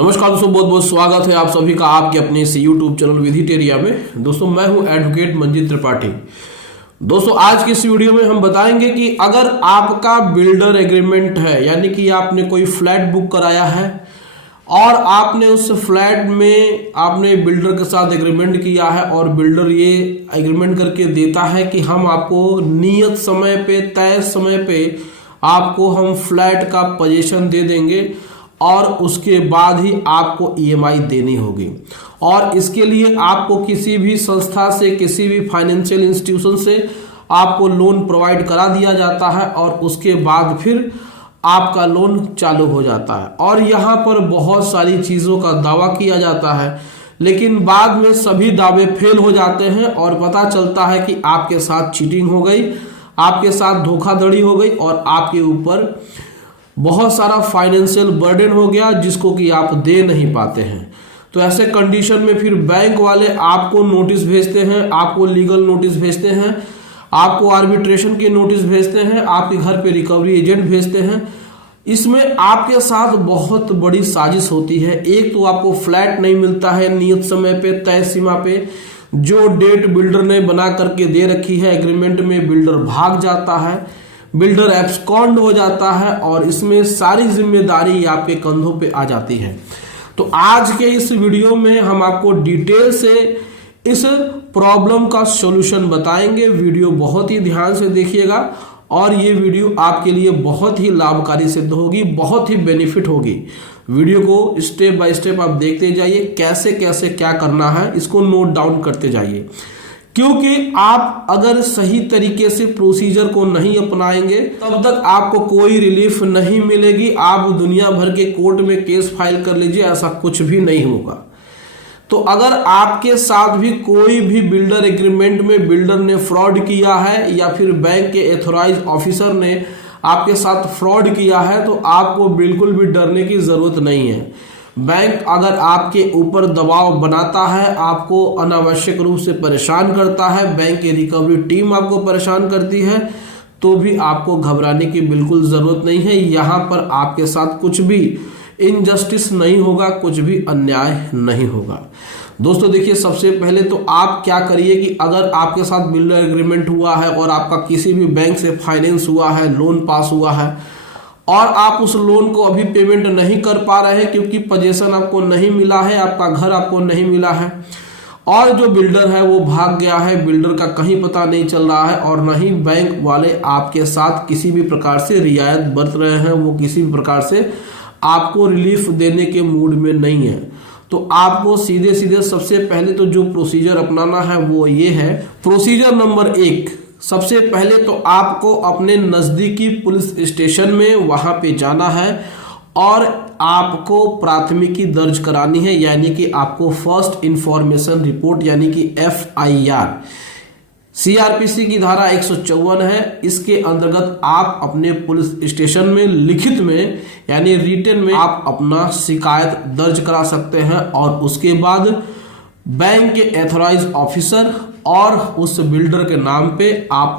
नमस्कार दोस्तों, बहुत बहुत स्वागत है आप सभी का आपके अपने इस यूट्यूब चैनल विधिटेरिया में। दोस्तों मैं हूं एडवोकेट मंजीत त्रिपाठी। दोस्तों आज की इस वीडियो में हम बताएंगे कि अगर आपका बिल्डर एग्रीमेंट है, यानी कि आपने कोई फ्लैट बुक कराया है और आपने उस फ्लैट में आपने बिल्डर के साथ एग्रीमेंट किया है और बिल्डर ये एग्रीमेंट करके देता है कि हम आपको नियत समय पे, तय समय पे आपको हम फ्लैट का पोजीशन दे देंगे और उसके बाद ही आपको ईएमआई देनी होगी। और इसके लिए आपको किसी भी संस्था से, किसी भी फाइनेंशियल इंस्टीट्यूशन से आपको लोन प्रोवाइड करा दिया जाता है और उसके बाद फिर आपका लोन चालू हो जाता है। और यहाँ पर बहुत सारी चीज़ों का दावा किया जाता है, लेकिन बाद में सभी दावे फेल हो जाते हैं और पता चलता है कि आपके साथ चीटिंग हो गई, आपके साथ धोखाधड़ी हो गई और आपके ऊपर बहुत सारा फाइनेंशियल बर्डन हो गया जिसको कि आप दे नहीं पाते हैं। तो ऐसे कंडीशन में फिर बैंक वाले आपको नोटिस भेजते हैं, आपको लीगल नोटिस भेजते हैं, आपको आर्बिट्रेशन की नोटिस भेजते हैं, आपके घर पे रिकवरी एजेंट भेजते हैं। इसमें आपके साथ बहुत बड़ी साजिश होती है। एक तो आपको फ्लैट नहीं मिलता है नियत समय पे, तय सीमा पे, जो डेट बिल्डर ने बना करके दे रखी है एग्रीमेंट में, बिल्डर भाग जाता है, बिल्डर एब्सकॉन्ड हो जाता है और इसमें सारी जिम्मेदारी आपके कंधों पे आ जाती है। तो आज के इस वीडियो में हम आपको डिटेल से इस प्रॉब्लम का सॉल्यूशन बताएंगे। वीडियो बहुत ही ध्यान से देखिएगा और ये वीडियो आपके लिए बहुत ही लाभकारी सिद्ध होगी, बहुत ही बेनिफिट होगी। वीडियो को स्टेप बाय स्टेप आप देखते जाइए, कैसे कैसे क्या करना है इसको नोट डाउन करते जाइए, क्योंकि आप अगर सही तरीके से प्रोसीजर को नहीं अपनाएंगे तब तक आपको कोई रिलीफ नहीं मिलेगी। आप दुनिया भर के कोर्ट में केस फाइल कर लीजिए, ऐसा कुछ भी नहीं होगा। तो अगर आपके साथ भी कोई भी बिल्डर एग्रीमेंट में बिल्डर ने फ्रॉड किया है या फिर बैंक के एथोराइज ऑफिसर ने आपके साथ फ्रॉड किया है, तो आपको बिल्कुल भी डरने की जरूरत नहीं है। बैंक अगर आपके ऊपर दबाव बनाता है, आपको अनावश्यक रूप से परेशान करता है, बैंक की रिकवरी टीम आपको परेशान करती है, तो भी आपको घबराने की बिल्कुल जरूरत नहीं है। यहाँ पर आपके साथ कुछ भी इनजस्टिस नहीं होगा, कुछ भी अन्याय नहीं होगा। दोस्तों देखिए, सबसे पहले तो आप क्या करिए कि अगर आपके साथ बिल्डर एग्रीमेंट हुआ है और आपका किसी भी बैंक से फाइनेंस हुआ है, लोन पास हुआ है और आप उस लोन को अभी पेमेंट नहीं कर पा रहे हैं क्योंकि पोजीशन आपको नहीं मिला है, आपका घर आपको नहीं मिला है और जो बिल्डर है वो भाग गया है, बिल्डर का कहीं पता नहीं चल रहा है और न ही बैंक वाले आपके साथ किसी भी प्रकार से रियायत बरत रहे हैं, वो किसी भी प्रकार से आपको रिलीफ देने के मूड में नहीं है, तो आपको सीधे सीधे सबसे पहले तो जो प्रोसीजर अपनाना है वो ये है। प्रोसीजर नंबर 1, सबसे पहले तो आपको अपने नज़दीकी पुलिस स्टेशन में वहाँ पे जाना है और आपको प्राथमिकी दर्ज करानी है, यानी कि आपको फर्स्ट इंफॉर्मेशन रिपोर्ट यानी कि FIR, CRPC की धारा 154 है, इसके अंतर्गत आप अपने पुलिस स्टेशन में लिखित में यानी रिटन में आप अपना शिकायत दर्ज करा सकते हैं और उसके बाद बैंक के एथोराइज ऑफिसर और उस बिल्डर के नाम पे आप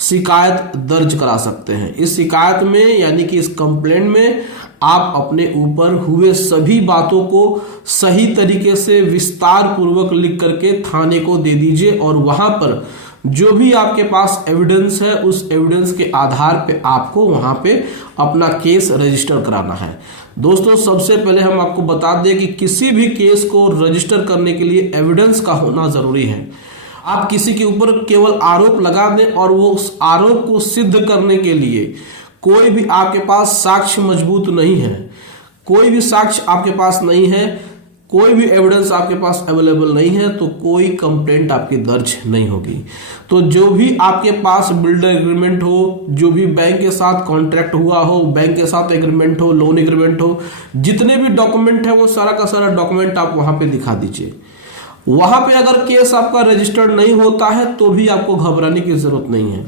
शिकायत दर्ज करा सकते हैं। इस शिकायत में यानी कि इस कंप्लेंट में आप अपने ऊपर हुए सभी बातों को सही तरीके से विस्तार पूर्वक लिख करके थाने को दे दीजिए और वहां पर जो भी आपके पास एविडेंस है उस एविडेंस के आधार पे आपको वहां पे अपना केस रजिस्टर कराना है। दोस्तों सबसे पहले हम आपको बता दें कि किसी भी केस को रजिस्टर करने के लिए एविडेंस का होना जरूरी है। आप किसी के ऊपर केवल आरोप लगा दें और वो उस आरोप को सिद्ध करने के लिए कोई भी आपके पास साक्ष्य मजबूत नहीं है, कोई भी साक्ष्य आपके पास नहीं है, कोई भी एविडेंस आपके पास अवेलेबल नहीं है, तो कोई कंप्लेंट आपकी दर्ज नहीं होगी। तो जो भी आपके पास बिल्डर एग्रीमेंट हो, जो भी बैंक के साथ कॉन्ट्रैक्ट हुआ हो, बैंक के साथ एग्रीमेंट हो, लोन एग्रीमेंट हो, जितने भी डॉक्यूमेंट है वो सारा का सारा डॉक्यूमेंट आप वहां पे दिखा दीजिए। वहां पे अगर केस आपका रजिस्टर्ड नहीं होता है तो भी आपको घबराने की जरूरत नहीं है।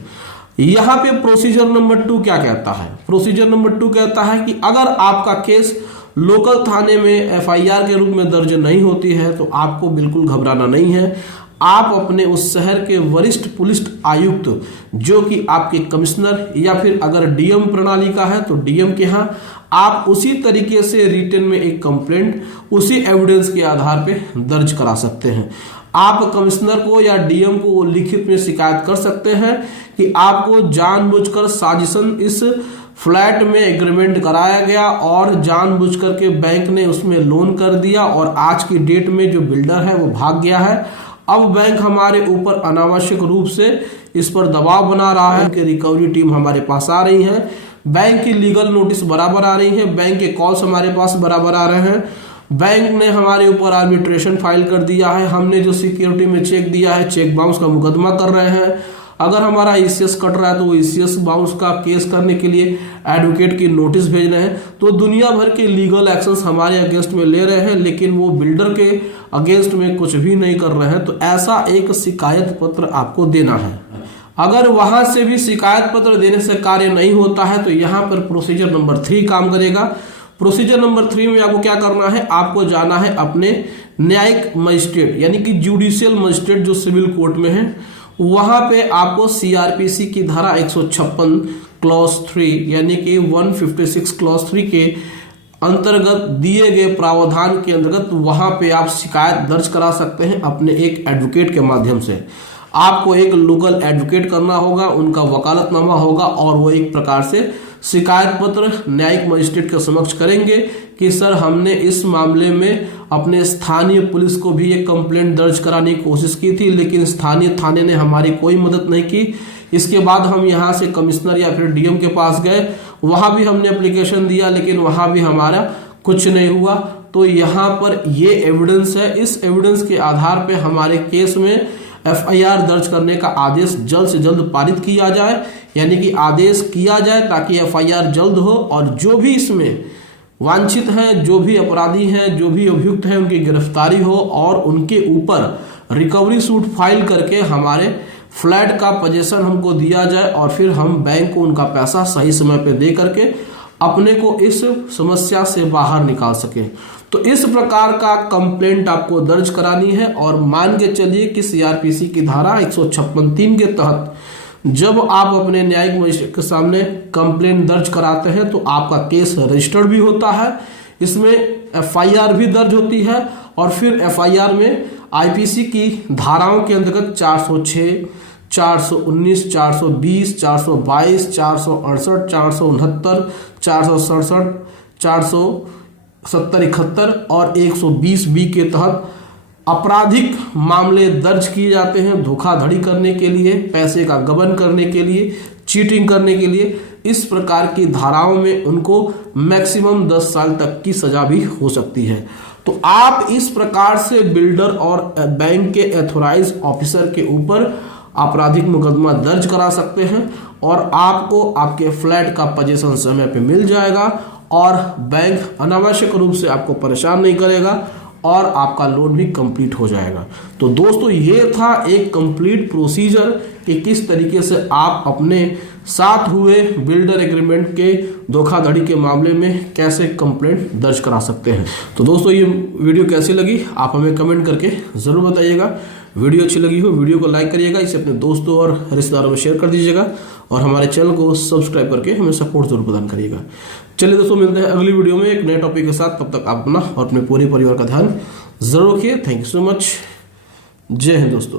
यहाँ पे प्रोसीजर नंबर 2 क्या कहता है? प्रोसीजर नंबर 2 कहता है कि अगर आपका केस लोकल थाने में FIR के रूप में दर्ज नहीं होती है तो आपको बिल्कुल घबराना नहीं है। आप अपने उस शहर के वरिष्ठ पुलिस आयुक्त जो कि आपके कमिश्नर या फिर अगर DM प्रणाली का है तो DM के यहाँ आप उसी तरीके से रिटन में एक कंप्लेंट उसी एविडेंस के आधार पे दर्ज करा सकते हैं। आप कमिश्नर को या डीएम को लिखित में शिकायत कर सकते हैं कि आपको जानबूझकर साजिशन इस फ्लैट में एग्रीमेंट कराया गया और जानबूझकर के बैंक ने उसमें लोन कर दिया और आज की डेट में जो बिल्डर है वो भाग गया है। अब बैंक हमारे ऊपर अनावश्यक रूप से इस पर दबाव बना रहा है कि रिकवरी टीम हमारे पास आ रही है, बैंक की लीगल नोटिस बराबर आ रही है, बैंक के कॉल्स हमारे पास बराबर आ रहे हैं, बैंक ने हमारे ऊपर आर्बिट्रेशन फाइल कर दिया है, हमने जो सिक्योरिटी में चेक दिया है चेक बाउंस का मुकदमा कर रहे हैं, अगर हमारा ईसीएस कट रहा है तो वो ईसीएस बाउंस का केस करने के लिए एडवोकेट की नोटिस भेज रहे हैं। तो दुनिया भर के लीगल एक्शंस हमारे अगेंस्ट में ले रहे हैं, लेकिन वो बिल्डर के अगेंस्ट में कुछ भी नहीं कर रहे हैं। तो ऐसा एक शिकायत पत्र आपको देना है। अगर वहां से भी शिकायत पत्र देने से कार्य नहीं होता है तो यहाँ पर प्रोसीजर नंबर 3 काम करेगा। प्रोसीजर नंबर 3 में आपको क्या करना है, आपको जाना है अपने न्यायिक मजिस्ट्रेट यानी कि जुडिशियल मजिस्ट्रेट जो सिविल कोर्ट में है, वहां पे आपको सीआरपीसी की धारा 156 क्लॉज 3 यानी कि 156 क्लॉज 3 के अंतर्गत दिए गए प्रावधान के अंतर्गत वहां पे आप शिकायत दर्ज करा सकते हैं अपने एक एडवोकेट के माध्यम से। आपको एक लोकल एडवोकेट करना होगा, उनका वकालतनामा होगा और वो एक प्रकार से शिकायत पत्र न्यायिक मजिस्ट्रेट के समक्ष करेंगे कि सर हमने इस मामले में अपने स्थानीय पुलिस को भी एक कंप्लेंट दर्ज कराने की कोशिश की थी, लेकिन स्थानीय थाने ने हमारी कोई मदद नहीं की। इसके बाद हम यहाँ से कमिश्नर या फिर डीएम के पास गए, वहाँ भी हमने एप्लीकेशन दिया लेकिन वहाँ भी हमारा कुछ नहीं हुआ। तो यहाँ पर ये एविडेंस है, इस एविडेंस के आधार पर हमारे केस में एफआईआर दर्ज करने का आदेश जल्द से जल्द पारित किया जाए, यानी कि आदेश किया जाए ताकि एफआईआर जल्द हो और जो भी इसमें वांछित हैं, जो भी अपराधी हैं, जो भी अभियुक्त हैं, उनकी गिरफ्तारी हो और उनके ऊपर रिकवरी सूट फाइल करके हमारे फ्लैट का पोजीशन हमको दिया जाए और फिर हम बैंक को उनका पैसा सही समय पे दे करके अपने को इस समस्या से बाहर निकाल सके। तो इस प्रकार का कंप्लेंट आपको दर्ज करानी है और मान के चलिए कि सीआरपीसी की धारा 156(3) के तहत जब आप अपने न्यायिक मजिस्ट्रेट के सामने कंप्लेंट दर्ज कराते हैं तो आपका केस रजिस्टर्ड भी होता है, इसमें एफआईआर भी दर्ज होती है और फिर एफआईआर में आईपीसी की धाराओं के अंतर्गत 406, 419, 420, 422, 468, 469, 467, 470, 71 और 120(b) के तहत आपराधिक मामले दर्ज किए जाते हैं धोखाधड़ी करने के लिए, पैसे का गबन करने के लिए, चीटिंग करने के लिए। इस प्रकार की धाराओं में उनको मैक्सिमम 10 साल तक की सजा भी हो सकती है। तो आप इस प्रकार से बिल्डर और बैंक के एथोराइज ऑफिसर के ऊपर आपराधिक मुकदमा दर्ज करा सकते हैं और आपको आपके फ्लैट का पोजीशन समय पे मिल जाएगा और बैंक अनावश्यक रूप से आपको परेशान नहीं करेगा और आपका लोन भी कंप्लीट हो जाएगा। तो दोस्तों ये था एक कंप्लीट प्रोसीजर कि किस तरीके से आप अपने साथ हुए बिल्डर एग्रीमेंट के धोखाधड़ी के मामले में कैसे कंप्लेंट दर्ज करा सकते हैं। तो दोस्तों ये वीडियो कैसी लगी आप हमें कमेंट करके ज़रूर बताइएगा। वीडियो अच्छी लगी हो वीडियो को लाइक करिएगा, इसे अपने दोस्तों और रिश्तेदारों में शेयर कर दीजिएगा और हमारे चैनल को सब्सक्राइब करके हमें सपोर्ट जरूर प्रदान करिएगा। चलिए दोस्तों मिलते हैं अगली वीडियो में एक नए टॉपिक के साथ, तब तक आप अपना और अपने पूरे परिवार का ध्यान जरूर रखिए। Thank you so much. जय हिंद दोस्तों।